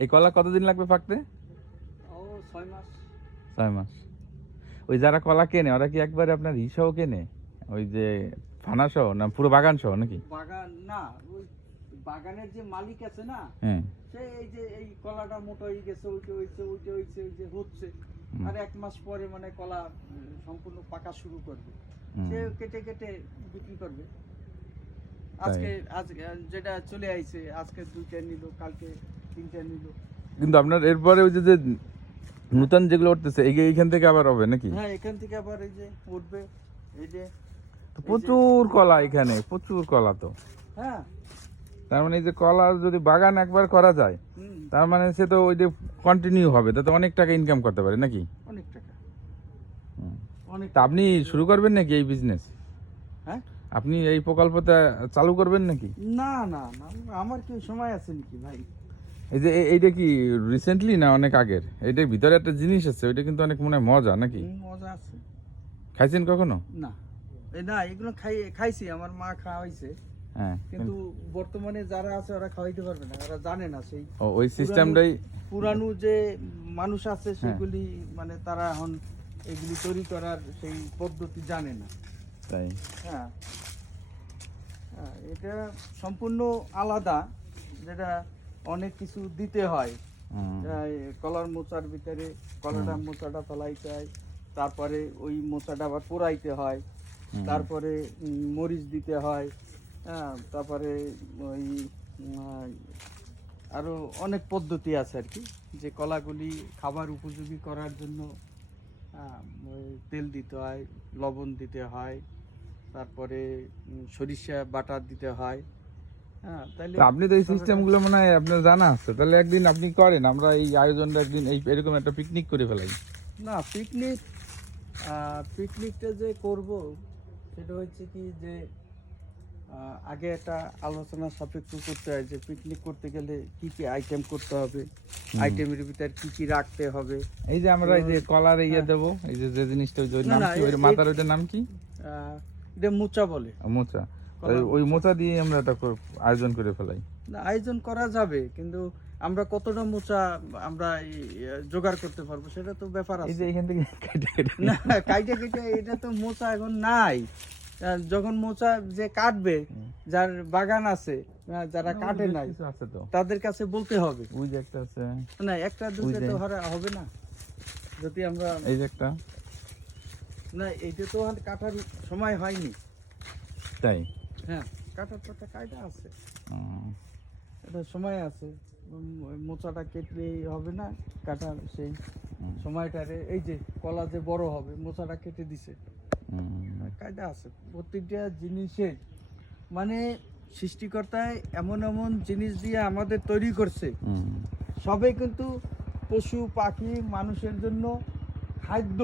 এই কলা কতদিন লাগবে পাকতে? ও 6 মাস। 6 মাস। ওই যারা কলা কেনে ওরা কি একবারে আপনার সহ কেনে, ওই যে ফানা সহ, না পুরো বাগান সহ নাকি? বাগান না, ওই বাগানের যে মালিক আছে না, হ্যাঁ। সে এই যে এই কলাটা মোটা হয়ে গেছে, ওইটা হয়েছে, ওই যে হচ্ছে, আর 1 মাস পরে মানে কলা সম্পূর্ণ পাকা শুরু করবে, সে কেটে কেটে বিক্রি করবে। আজকে যেটা চলে আইছে, আজকে 2টা নিল, কালকে 3টা নিল। কিন্তু আপনার এরপরে ওই যে নতুন যেগুলো উঠতেছে এইখান থেকে আবার হবে নাকি? হ্যাঁ, এখান থেকে আবার এই যে উঠবে, এই যে প্রচুর কলা, এখানে প্রচুর কলা। তো হ্যাঁ, তার মানে এই যে কলা যদি বাগান একবার করা যায়, তার মানে সে তো ওই যে কন্টিনিউ হবে, তাতে অনেক টাকা ইনকাম করতে পারে নাকি? অনেক টাকা। তা আপনি শুরু করবেন নাকি এই বিজনেস? হ্যাঁ, আপনি এই প্রকল্পটা চালু করবেন নাকি? না না না, আমার কি সময় আছে নাকি ভাই? এই যে এইটা কি রিসেন্টলি না অনেক আগের? এইটার ভিতরে একটা জিনিস আছে, ওইটা কিন্তু অনেক মনে হয় মজা নাকি? মজা আছে। খাইছেন কখনো? না, না, এগুলো খাইছি, আমার মা খাওয়াইছে। হ্যাঁ, কিন্তু বর্তমানে যারা আছে ওরা খাওয়াইতে পারবে না, ওরা জানে না সেই ওই সিস্টেমটাই। পুরানো যে মানুষ আছে সেগুলি মানে তারা এখন এগুলি তৈরি করার সেই পদ্ধতি জানে না। তাই? হ্যাঁ, এটা সম্পূর্ণ আলাদা, যেটা অনেক কিছু দিতে হয়। কলার মোচার ভিতরে মোচাটা ফেলাইতে হয়, তারপরে ওই মোচাটা আবার পোড়াইতে হয়, তারপরে মরিচ দিতে হয়, হ্যাঁ, তারপরে ওই আরো অনেক পদ্ধতি আছে আর কি, যে কলাগুলি খাবার উপযোগী করার জন্য তেল দিতে হয়, লবণ দিতে হয়, তারপরে সরিষা বাটা দিতে হয়। হ্যাঁ, তাহলে আপনি তো এই সিস্টেম গুলো মনে হয় আপনার জানা আছে, তাহলে একদিন আপনি করেন, আমরা এই আয়োজনটা একদিন এরকম একটা পিকনিক করে ফেলাই। না, পিকনিকটা যে করব সেটা হচ্ছে কি, যে আগে একটা আলোচনা সাপেক্ষ করতে হয় যে পিকনিক করতে গেলে কি কি আইটেম করতে হবে, আইটেমের ভিতর কি কি রাখতে হবে। এই যে আমরা এই যে কলার দেবো, এই যে জিনিসটা, ওই নাম কি, ওই মাথার ওইটার নাম কি? এটা মোচা বলে। মোচা। ওই মোচা দিয়ে আমরা একটা আয়োজন করে ফেলাই। না, আয়োজন করা যাবে, কিন্তু আমরা কতটা মোচা আমরা জোগাড় করতে পারবো সেটা তো ব্যাপার আছে। এই যে এখান থেকে না, কাইটে এটা তো মোচা এখন নাই। যখন মোচা যে কাটবে, যার বাগান আছে, যারা কাটে নাই, তাদের কাছে বলতে হবে। ওই যে একটা আছে না, একটা দুটো তো হবে না, যদি আমরা এই যে একটা, না, এইটা তো কাটার সময় হয়নি। তাই? হ্যাঁ, কাটার তো একটা কায়দা আছে, এটা সময় আছে। মোচাটা কেটলেই হবে না, কাটার সেই সময়টারে। এই যে কলা যে বড় হবে, মোচাটা কেটে দিছে, কায়দা আছে প্রত্যেকটা জিনিসের। মানে সৃষ্টিকর্তায় এমন এমন জিনিস দিয়ে আমাদের তৈরি করছে, সবে কিন্তু পশু পাখি মানুষের জন্য খাদ্য